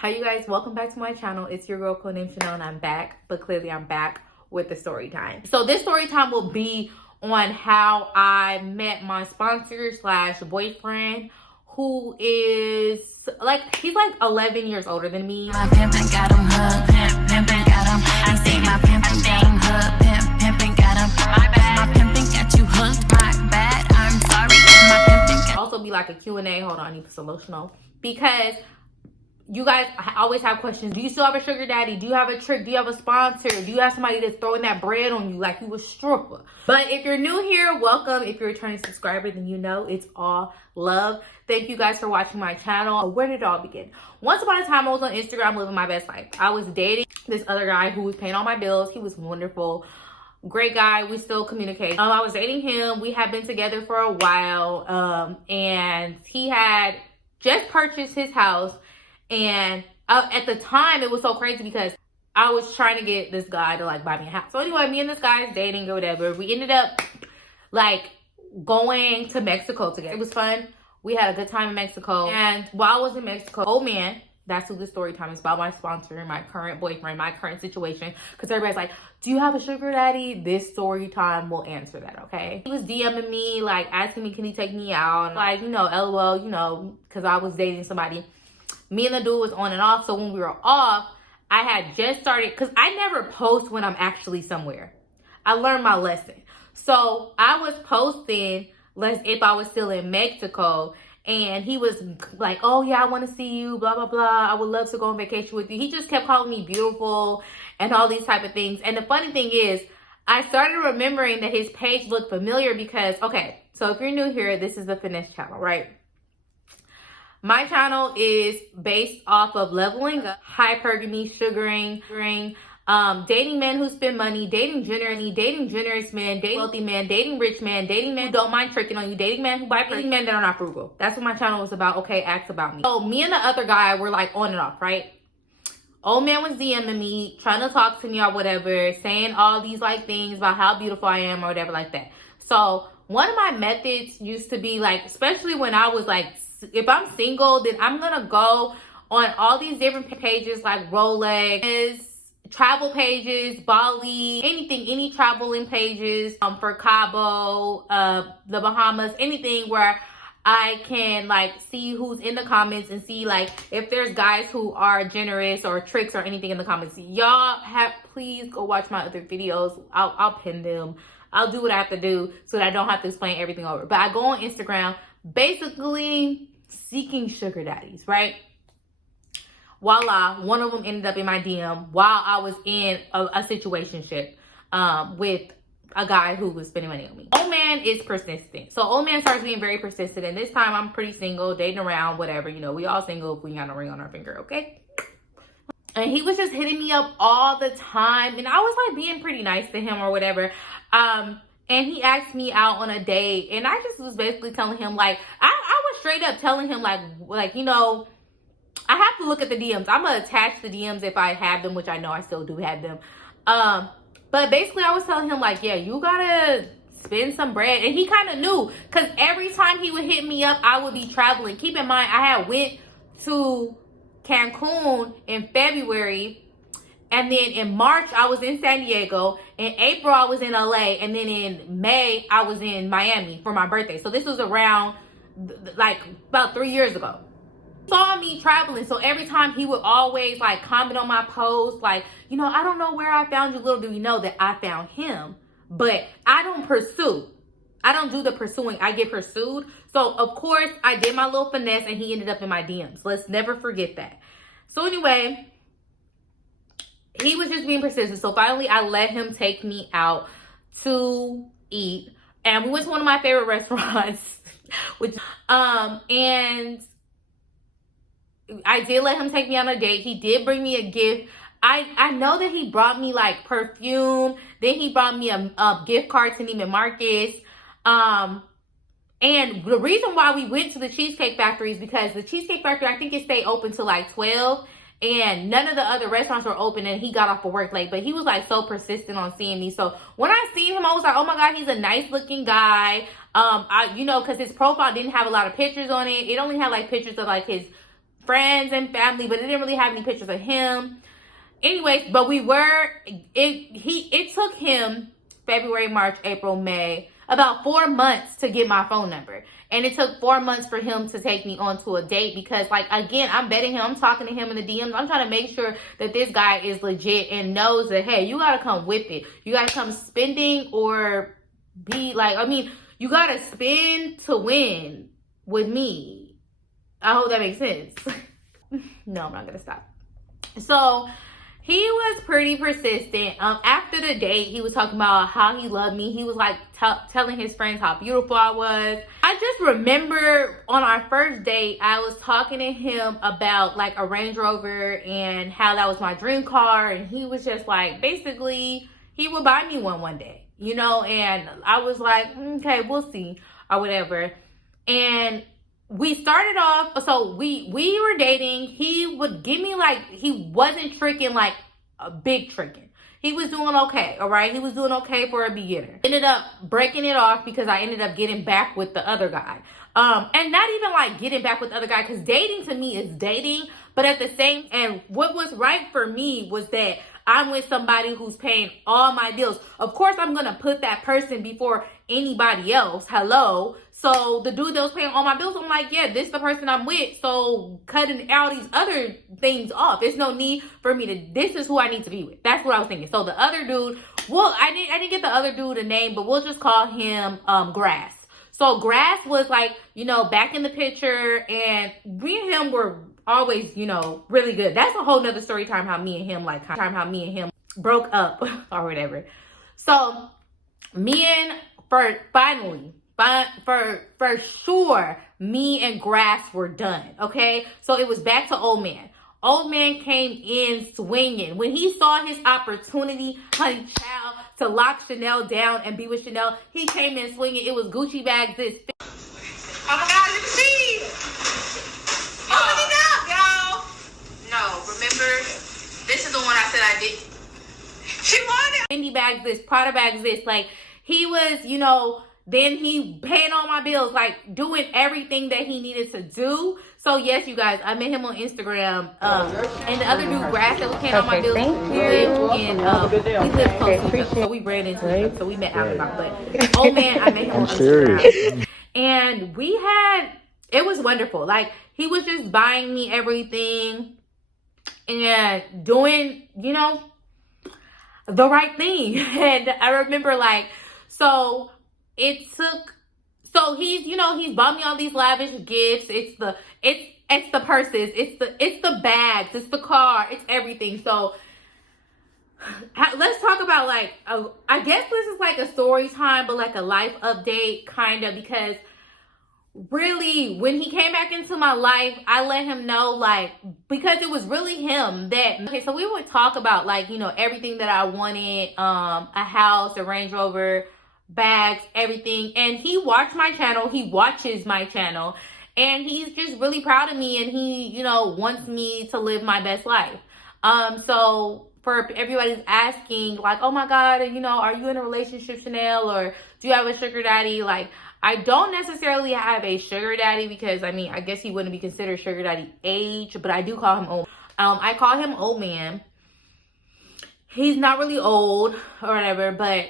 Hi you guys, welcome back to my channel. It's your girl Codenamechanel and I'm back, but clearly I'm back with the story time. So this story time will be on how I met my sponsor slash boyfriend, who is he's like 11 years older than me. My pimpin' got him hooked, pimpin' got him. I say my pimpin' name hooked, pimpin' got him. My bad, my pimpin' got you hooked. My bad, I'm sorry. My pimpin' got also be like a Q&A. Hold on, I need to emotional because you guys always have questions. Do you still have a sugar daddy? Do you have a trick? Do you have a sponsor? Do you have somebody that's throwing that bread on you like you a stripper? But if you're new here, welcome. If you're a returning subscriber, then you know it's all love. Thank you guys for watching my channel. Where did it all begin? Once upon a time, I was on Instagram living my best life. I was dating this other guy who was paying all my bills. He was wonderful. Great guy. We still communicate. I was dating him. We had been together for a while. And he had just purchased his house. And at the time, it was so crazy because I was trying to get this guy to buy me a house. So anyway, me and this guy is dating or whatever. We ended up going to Mexico together. It was fun. We had a good time in Mexico. And while I was in Mexico, old man, that's who the story time is about, my sponsor, my current boyfriend, my current situation. Because everybody's like, do you have a sugar daddy? This story time will answer that, okay? He was DMing me, asking me, can he take me out? LOL, because I was dating somebody. Me and the dude was on and off. So when we were off, I had just started, because I never post when I'm actually somewhere. I learned my lesson. So I was posting if I was still in Mexico. And he was like, oh yeah, I want to see you, blah, blah, blah. I would love to go on vacation with you. He just kept calling me beautiful and all these type of things. And the funny thing is, I started remembering that his page looked familiar because, okay, so if you're new here, this is the Finesse channel, right? My channel is based off of leveling up, hypergamy, sugaring, dating men who spend money, dating generous men, dating wealthy men, dating rich men, dating men who don't mind tricking on you, dating men who buy dating men that are not frugal. That's what my channel was about. Okay, ask about me. So me and the other guy were on and off, right? Old man was DMing me, trying to talk to me or whatever, saying all these things about how beautiful I am or whatever like that. So one of my methods used to be especially when I was if I'm single, then I'm gonna go on all these different pages like Rolex, travel pages, Bali, any traveling pages for Cabo, the Bahamas, anything where I can see who's in the comments and see if there's guys who are generous or tricks or anything in the comments. Y'all please go watch my other videos. I'll pin them. I'll do what I have to do so that I don't have to explain everything over. But I go on Instagram basically seeking sugar daddies, right? Voila, one of them ended up in my DM while I was in a situationship with a guy who was spending money on me. Old man is persistent. So old man starts being very persistent. And this time I'm pretty single, dating around, whatever. We all single if we got no ring on our finger, okay? And he was just hitting me up all the time. And I was being pretty nice to him or whatever. And he asked me out on a date. And I just was basically telling him I was straight up telling him I have to look at the DMs. I'm going to attach the DMs if I have them, which I know I still do have them. But basically I was telling him yeah, you got to spend some bread. And he kind of knew because every time he would hit me up, I would be traveling. Keep in mind, I had went to Cancun in February. And then in March, I was in San Diego. In April, I was in LA. And then in May, I was in Miami for my birthday. So this was around about 3 years ago. He saw me traveling. So every time he would always comment on my post. I don't know where I found you. Little do you know that I found him. But I don't pursue. I don't do the pursuing. I get pursued. So of course, I did my little finesse and he ended up in my DMs. Let's never forget that. So anyway, he was just being persistent. So finally, I let him take me out to eat. And we went to one of my favorite restaurants. And I did let him take me on a date. He did bring me a gift. I know that he brought me perfume. Then he brought me a gift card to Neiman Marcus. And the reason why we went to the Cheesecake Factory is because the Cheesecake Factory, I think it stayed open till 12. And none of the other restaurants were open and he got off of work late. But he was so persistent on seeing me. So when I seen him, I was like, oh my God, he's a nice looking guy. Because his profile didn't have a lot of pictures on it. It only had pictures of his friends and family, but it didn't really have any pictures of him. Anyways, but it took him February, March, April, May, about 4 months to get my phone number. And it took 4 months for him to take me onto a date because, like, again, I'm betting him, I'm talking to him in the DMs. I'm trying to make sure that this guy is legit and knows that, hey, you got to come with it. You got to come spending or be like, I mean, you got to spend to win with me. I hope that makes sense. No, I'm not going to stop. So he was pretty persistent. After the date, he was talking about how he loved me. He was like telling his friends how beautiful I was. I just remember on our first date, I was talking to him about like a Range Rover and how that was my dream car. And he was just like, basically, he would buy me one day, you know? And I was like, okay, we'll see or whatever. And we started off, so we were dating. He would give me like, he wasn't tricking like a big tricking. He was doing okay, all right? He was doing okay for a beginner. Ended up breaking it off because I ended up getting back with the other guy. And not even like getting back with the other guy, because dating to me is dating, but at the same, and what was right for me was that I'm with somebody who's paying all my bills. Of course, I'm going to put that person before anybody else. Hello. So the dude that was paying all my bills, I'm like, yeah, this is the person I'm with. So cutting all these other things off. There's no need for me to, this is who I need to be with. That's what I was thinking. So the other dude, well, I didn't get the other dude a name, but we'll just call him Grass. So Grass was like, you know, back in the picture, and me and him were always, you know, really good. That's a whole nother story time how me and him broke up or whatever. So for sure, me and Grass were done, okay? So it was back to Old Man. Old Man came in swinging. When he saw his opportunity, honey child, to lock Chanel down and be with Chanel, he came in swinging. It was Gucci bags, this. Oh my God, let me see. Open it up, y'all. No, remember, this is the one I said I did. She wanted it. Fendi bags, this, Prada bags, this. Like, he was, you know, then he paying all my bills, like doing everything that he needed to do. So yes, you guys, I met him on Instagram. And the other dude, Grass, that was paying all my bills, we lived close to each other. So we ran into each other. So we met out and about. But Old Man, I met him on Instagram. And it was wonderful. Like, he was just buying me everything and doing, you know, the right thing. And I remember, like, so he's, you know, he's bought me all these lavish gifts. It's the purses, it's the bags, it's the car, it's everything. So let's talk about, like, I guess this is like a story time, but like a life update kind of, because really, when he came back into my life, I let him know, like, because it was really him that, okay, so we would talk about, like, you know, everything that I wanted, a house, a Range Rover, bags, everything. And he watched my channel, he watches my channel, and he's just really proud of me, and he, you know, wants me to live my best life. So for everybody's asking, like, oh my God, you know, are you in a relationship, Chanel, or do you have a sugar daddy? Like, I don't necessarily have a sugar daddy, because I mean, I guess he wouldn't be considered sugar daddy age, but I do call him old. I call him Old Man. He's not really old or whatever, but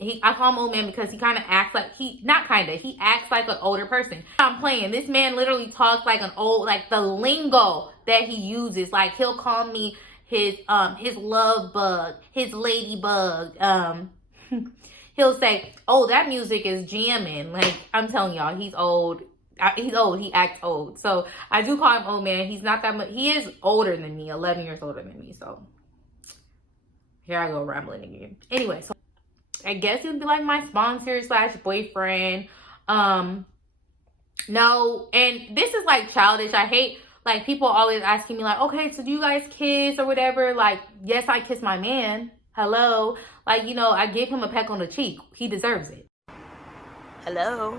I call him Old Man because he kind of acts like, he acts like an older person. I'm playing. This man literally talks like an old, like the lingo that he uses. Like, he'll call me his love bug, his ladybug. He'll say, oh, that music is jamming. Like, I'm telling y'all, he's old. He's old. He acts old. So I do call him Old Man. He's not that much. He is older than me, 11 years older than me. So here I go rambling again. Anyway, so I guess it would be like my sponsor / boyfriend. No, and this is like childish. I hate, like, people always asking me, like, okay, so do you guys kiss or whatever? Like, yes, I kiss my man. Hello. Like, you know, I give him a peck on the cheek. He deserves it. Hello.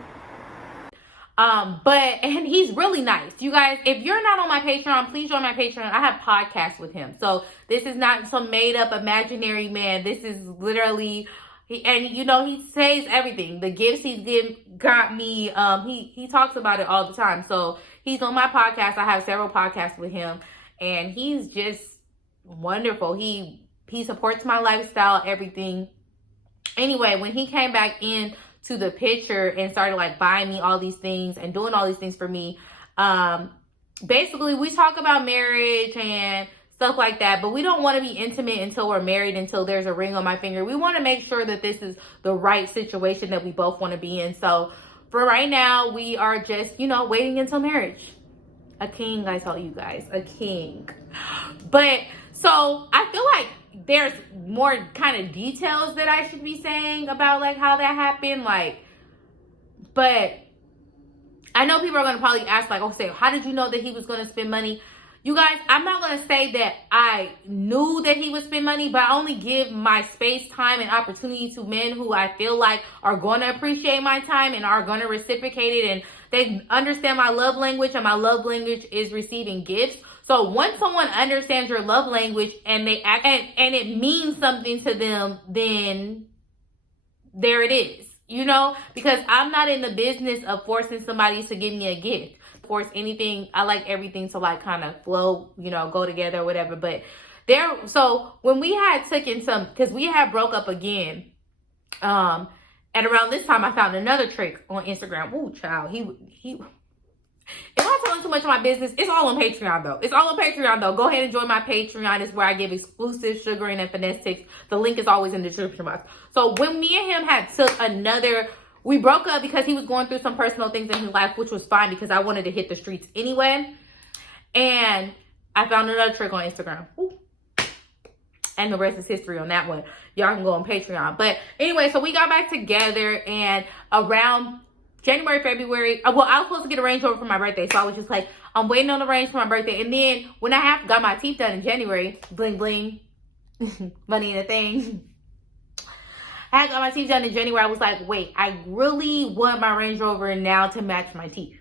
And he's really nice. You guys, if you're not on my Patreon, please join my Patreon. I have podcasts with him. So this is not some made up imaginary man. This is literally, and you know, he says everything. The gifts he's got me, he talks about it all the time. So He's on my podcast. I have several podcasts with him, and he's just wonderful. He supports my lifestyle, everything. Anyway, when he came back in to the picture and started like buying me all these things and doing all these things for me, basically we talk about marriage and stuff like that, but we don't want to be intimate until we're married, until there's a ring on my finger. We want to make sure that this is the right situation that we both want to be in. So for right now, we are just, waiting until marriage. A king, I tell you guys, a king. But so I feel like there's more kind of details that I should be saying about like how that happened. But I know people are going to probably ask like, okay, how did you know that he was going to spend money? You guys, I'm not going to say that I knew that he would spend money, but I only give my space, time, and opportunity to men who I feel like are going to appreciate my time and are going to reciprocate it. And they understand my love language, and my love language is receiving gifts. So once someone understands your love language and they act, and it means something to them, then there it is, because I'm not in the business of forcing somebody to give me a gift. Force anything. I like everything to like kind of flow, go together or whatever. But so when we had taken because we had broke up again, and around this time I found another trick on Instagram. Ooh, child, he if I'm telling too much of my business, it's all on Patreon though. Go ahead and join my Patreon. It's where I give exclusive sugaring and finesse tips. The link is always in the description box. So when me and him had took we broke up because he was going through some personal things in his life, which was fine because I wanted to hit the streets anyway. And I found another trick on Instagram. Ooh. And the rest is history on that one. Y'all can go on Patreon. But anyway, so we got back together, and around January, February, I was supposed to get a Range Rover for my birthday. So I was just like, I'm waiting on the range for my birthday. And then when I got my teeth done in January, bling, bling, money in a thing. I got my teeth done in January. I was like, wait, I really want my Range Rover now to match my teeth.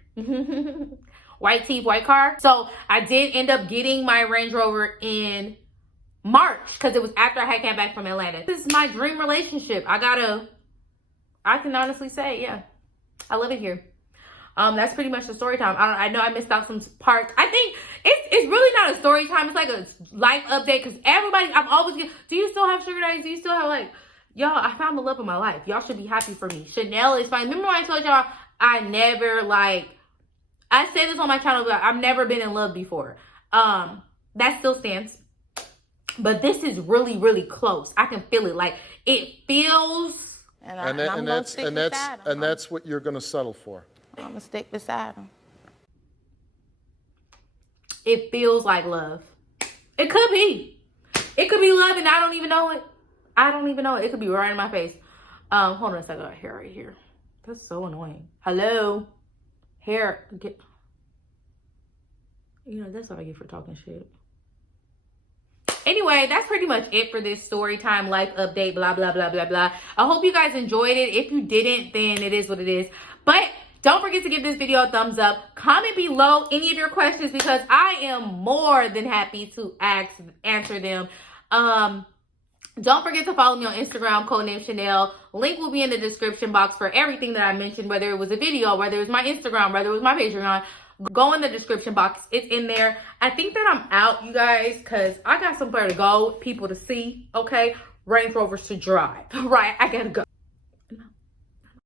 White teeth, white car. So I did end up getting my Range Rover in March because it was after I had came back from Atlanta. This is my dream relationship. I can honestly say, yeah, I love it here. That's pretty much the story time. I know I missed out some parts. I think it's really not a story time. It's like a life update because everybody, I'm always getting, do you still have sugar daddies? Do you still have like, y'all, I found the love of my life. Y'all should be happy for me. Chanel is fine. Remember when I told y'all I never I said this on my channel, but I've never been in love before. That still stands. But this is really, really close. I can feel it. Like it feels. And that's what you're gonna settle for. I'm gonna stick beside him. It feels like love. It could be. It could be love and I don't even know it. It could be right in my face. Hold on a second. I got hair right here. That's so annoying. Hello? Hair. That's what I get for talking shit. Anyway, that's pretty much it for this story time life update, blah, blah, blah, blah, blah. I hope you guys enjoyed it. If you didn't, then it is what it is. But don't forget to give this video a thumbs up. Comment below any of your questions because I am more than happy to answer them. Don't forget to follow me on Instagram, Codenamechanel. Link will be in the description box for everything that I mentioned, whether it was a video, whether it was my Instagram, whether it was my Patreon. Go in the description box. It's in there. I think that I'm out, you guys, because I got somewhere to go, people to see, okay? Range Rovers to drive, right? I gotta go.